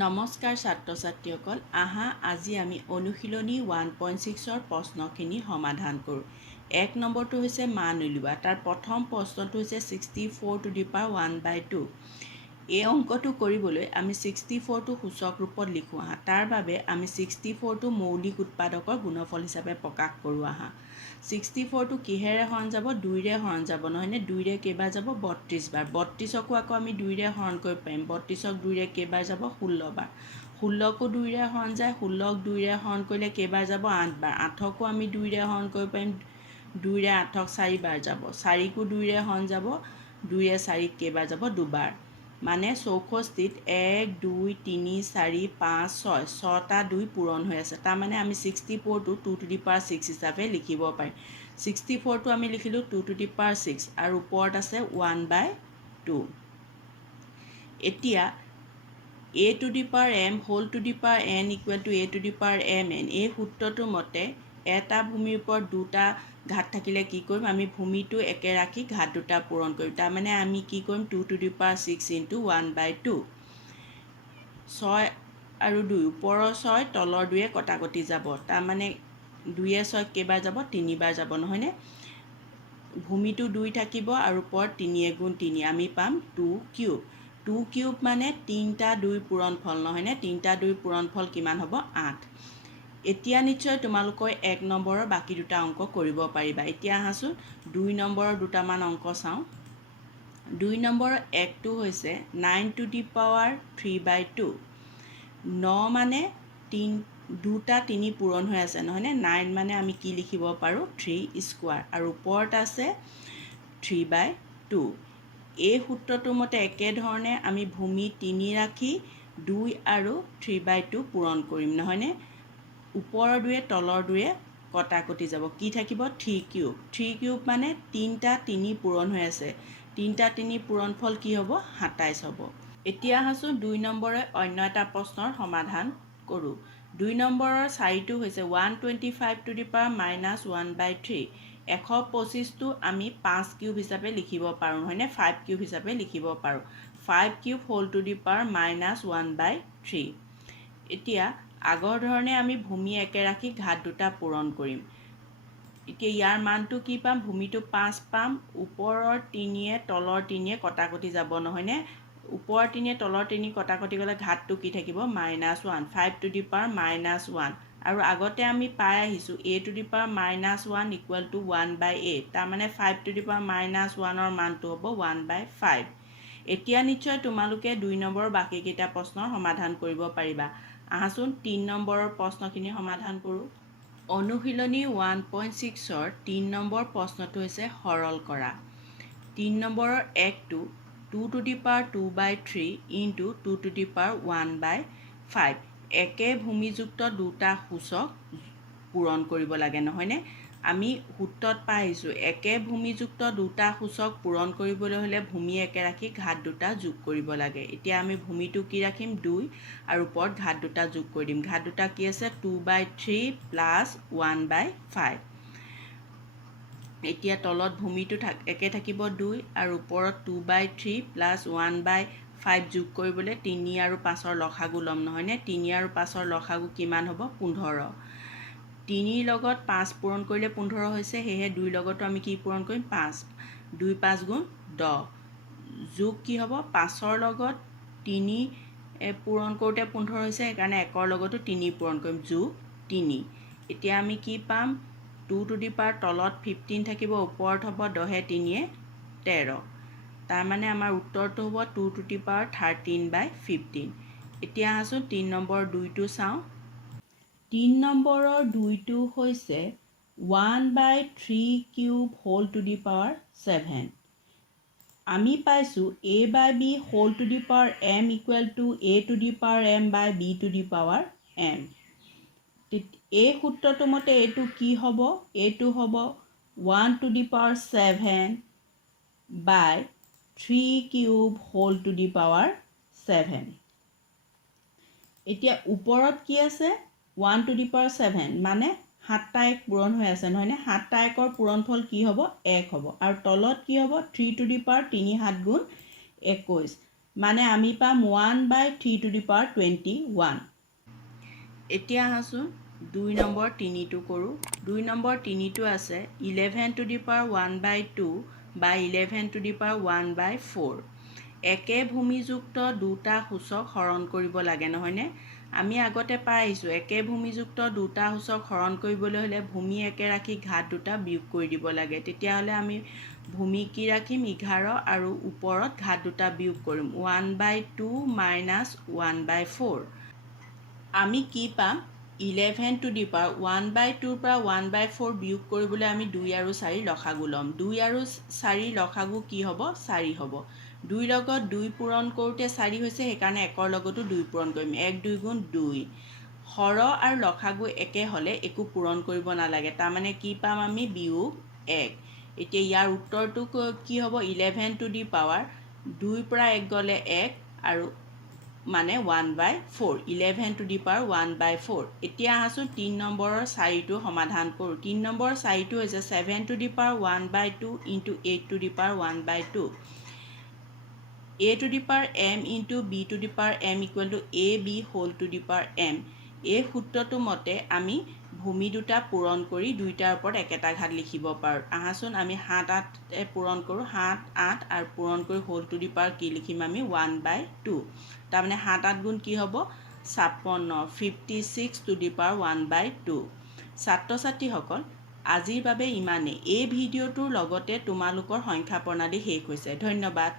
নমস্কাৰ ছাত্ৰ ছাত্ৰীসকল, আজি আমি অনুশীলনী 1.6ৰ প্ৰশ্নখিনি সমাধান কৰোঁ। 1 নম্বৰটো হৈছে মান উলিওৱা। তাৰ প্ৰথম প্ৰশ্নটো হৈছে 64 to the power 1/2। এই অংকটো কৰিবলৈ আমি 64টো সূচক ৰূপত লিখোঁ তাৰ বাবে আমি 64টো মৌলিক উৎপাদকৰ গুণফল হিচাপে প্ৰকাশ কৰোঁ 64টো কিহেৰে হৰণ যাব? 2ৰে হৰণ যাব, নহয়নে? 2ৰে কেইবাৰ যাব? 32 বাৰ। 32কো আকৌ আমি 2ৰে হৰণ কৰিব পাৰিম। 32ক 2ৰে কেইবাৰ যাব? 16 বাৰ। 16কো 2ৰে হৰণ যায়। 16ক 2ৰে হৰণ কৰিলে কেইবাৰ যাব? 8 বাৰ। 8কো আমি 2ৰে হৰণ কৰিব পাৰিম। 2ৰে 8ক 4 বাৰ যাব। 4কো 2ৰে হৰণ যাব। 2ৰে 4ক কেইবাৰ যাব? 2 বাৰ। মানে 64ত 1 2 3 4 5 6 6টা 2 পূৰণ হৈ আছে। তাৰমানে আমি 64টো 2 to the power 6 হিচাপে লিখিব পাৰিম। 64টো আমি লিখিলোঁ 2 to the power 6 আৰু ওপৰত আছে 1/2। এতিয়া a to the power m whole to the power n equal to a to the power mn এই সূত্ৰটোৰ মতে এটা ভূমিৰ ওপৰত দুটা ঘাত থাকিলে কি কৰিম? আমি ভূমিটো একে ৰাখি ঘাত দুটা পূৰণ কৰিম। তাৰমানে আমি কি কৰিম? 2 to the power 6 into 1/2। 6 আৰু 2 ওপৰৰ 6 তলৰ 2 কটাকটি যাব। তাৰমানে 2য়ে 6 কেইবাৰ যাব? 3 বাৰ যাব, নহয়নে? ভূমিটো 2 থাকিব আৰু ওপৰত 3 গুণ 3 আমি পাম 2 কিউব। 2 কিউব মানে 3টা 2 পূৰণফল, নহয়নে? 3টা 2 পূৰণফল কিমান হ'ব? 8। এতিয়া নিশ্চয় তোমালোকৰ 1 নম্বৰৰ বাকী দুটা অংক কৰিব পাৰিবা। এতিয়া আহাচোন 2 নম্বৰৰ দুটামান অংক চাওঁ। 2 নম্বৰৰ 1টো হৈছে 9 to the power 3/2। 9 মানে 2টা 3 পূৰণ হৈ আছে, নহয়নে? 9 মানে আমি কি লিখিব পাৰোঁ? 3 স্কোৱাৰ আৰু ওপৰত আছে 3/2। এই সূত্ৰটোৰ মতে একেধৰণে আমি ভূমি 3 ৰাখি 2 আৰু 3/2 পূৰণ কৰিম, নহয়নে? ওপৰৰ 2 তলৰ 2 কটাকটি যাব। কি থাকিব? 3 কিউব। 3 কিউব মানে 3টা 3 পূৰণ হৈ আছে। 3টা 3 পূৰণফল কি হ'ব? 27 হ'ব। এতিয়া আহাচোন 2 নম্বৰৰ অন্য এটা প্ৰশ্নৰ সমাধান কৰোঁ। 2 নম্বৰৰ 4টো হৈছে 125 to the power -1/3। 125টো আমি 5 কিউব হিচাপে লিখিব পাৰোঁ, নহয়নে? 5 কিউব হিচাপে লিখিব পাৰোঁ। 5 cube whole to the power -1/3। এতিয়া আগৰ ধৰণে আমি ভূমি একে ৰাখি ঘাত দুটা পূৰণ কৰিম। এতিয়া ইয়াৰ মানটো কি পাম? ভূমিটো 5 পাম। ওপৰৰ 3য়ে তলৰ 3য়ে কটাকটি যাব, নহয়নে? ওপৰৰ 3য়ে তলৰ 3 কটাকটি গ'লে ঘাতটো কি থাকিব? -1। 5 to the power -1 আৰু আগতে আমি পাই আহিছোঁ a to the power -1 equal to 1/8। তাৰমানে 5 to the power -1ৰ মানটো হ'ব 1/5। এতিয়া নিশ্চয় তোমালোকে 2 নম্বৰৰ বাকীকেইটা প্ৰশ্নৰ সমাধান কৰিব পাৰিবা। আহাচোন 3 নম্বৰৰ প্ৰশ্নখিনি সমাধান কৰোঁ। অনুশীলনী 1.6ৰ 3 নম্বৰ প্ৰশ্নটো হৈছে সৰল কৰা। 3 নম্বৰৰ 1টো 2 to the power 2/3 into 2 to the power 1/5। একে ভূমিযুক্ত দুটা সূচক পূৰণ কৰিব লাগে, নহয়নে? আমি সূত্ৰত পাই আহিছোঁ একে ভূমিযুক্ত দুটা সূচক পূৰণ কৰিবলৈ হ'লে ভূমি একে ৰাখি ঘাত দুটা যোগ কৰিব লাগে। এতিয়া আমি ভূমিটো কি ৰাখিম? 2 আৰু ওপৰত ঘাত দুটা যোগ কৰি দিম। ঘাত দুটা কি আছে? 2/3 + 1/5। এতিয়া তলত ভূমিটো একে থাকিব 2 আৰু ওপৰত 2/3 + 1/5 যোগ কৰিবলৈ 3 আৰু 5ৰ লসাগু ল'ম, নহয়নে? 3 আৰু 5ৰ লসাগু কিমান হ'ব? 15। 3ৰ লগত 5 পূৰণ কৰিলে 15 হৈছে, সেয়েহে 2ৰ লগতো আমি কি পূৰণ কৰিম? 5। 2 5 গুণ 10 যোগ কি হ'ব? 5ৰ লগত 3 পূৰণ কৰোঁতে 15 হৈছে, সেইকাৰণে 1ৰ লগতো 3 পূৰণ কৰিম, যোগ 3। এতিয়া আমি কি পাম? 2 to the power তলত 15 থাকিব, ওপৰত হ'ব 10 3 13। তাৰমানে আমাৰ উত্তৰটো হ'ব 2 to the power 13/15। এতিয়া আহাচোন 3 নম্বৰ 2টো চাওঁ। 3 নম্বৰৰ 2টো হৈছে 1/3 cube whole to the power 7। আমি পাইছোঁ a/b whole to the power m equal to a to the power m/b to the power m। এই সূত্ৰটোৰ মতে এইটো কি হ'ব? এইটো হ'ব 1 to the power 7/3 cube whole to the power 7। এতিয়া ওপৰত কি আছে? 1 to the power 7 মানে 7টা 1 পূৰণ হৈ আছে, নহয়নে? 7টা 1ৰ পূৰণফল কি হ'ব? 1 হ'ব। আৰু তলত কি হ'ব? 3 to the power 3 7 গুণ 21। মানে আমি পাম 1/3^21। এতিয়া আহাচোন 2 নম্বৰ 3টো কৰোঁ। 2 নম্বৰ 3টো আছে 11^1/2 বা 11^1/4। একে ভূমিযুক্ত দুটা সূচক হৰণ কৰিব লাগে নহয়নে? আমি আগতে পাই আহিছোঁ একে ভূমিযুক্ত দুটা সূচক হৰণ কৰিবলৈ হ'লে ভূমি একে ৰাখি ঘাত দুটা বিয়োগ কৰি দিব লাগে। তেতিয়াহ'লে আমি ভূমি কি ৰাখিম 11 আৰু ওপৰত ঘাত দুটা বিয়োগ কৰিম 1/2 - 1/4। আমি কি পাম 11^1/2 পৰা 1/4 বিয়োগ কৰিবলৈ আমি 2 আৰু 4 লসাগু ল'ম। 2 আৰু 4 লসাগু কি হ'ব 4 হ'ব। 2 লগত 2 পূৰণ কৰোঁতে 4 হৈছে সেইকাৰণে 1ৰ লগতো 2 পূৰণ কৰিম 1 2 গুণ 2। হৰ আৰু লসাগু একে হ'লে একো পূৰণ কৰিব নালাগে, তাৰমানে কি পাম আমি বিয়োগ 1। এতিয়া ইয়াৰ উত্তৰটো কি হ'ব 11^2 পৰা 1 গ'লে 1 আৰু মানে 1/4 11^1/4। এতিয়া আহাচোন 3 নম্বৰৰ 4টো সমাধান কৰোঁ। 3 নম্বৰ 4টো হৈছে 7^1/2 × 8^1/2। a^m × b^m = ab^m। এই সূত্ৰটো মতে আমি ভূমি দুটা পূৰণ কৰি দুইটাৰ ওপৰত একেটা ঘাত লিখিব পাৰোঁ। আহাচোন আমি 7 8 পূৰণ কৰোঁ 7 8 আৰু পূৰণ কৰি হোল কি লিখিম আমি 1/2। তাৰমানে 7 8 গুণ কি হ'ব 56 56^1/2। ছাত্ৰ ছাত্ৰীসকল আজিৰ বাবে ইমানেই। এই ভিডিঅ'টোৰ লগতে তোমালোকৰ সংখ্যা প্ৰণালী শেষ হৈছে। ধন্যবাদ।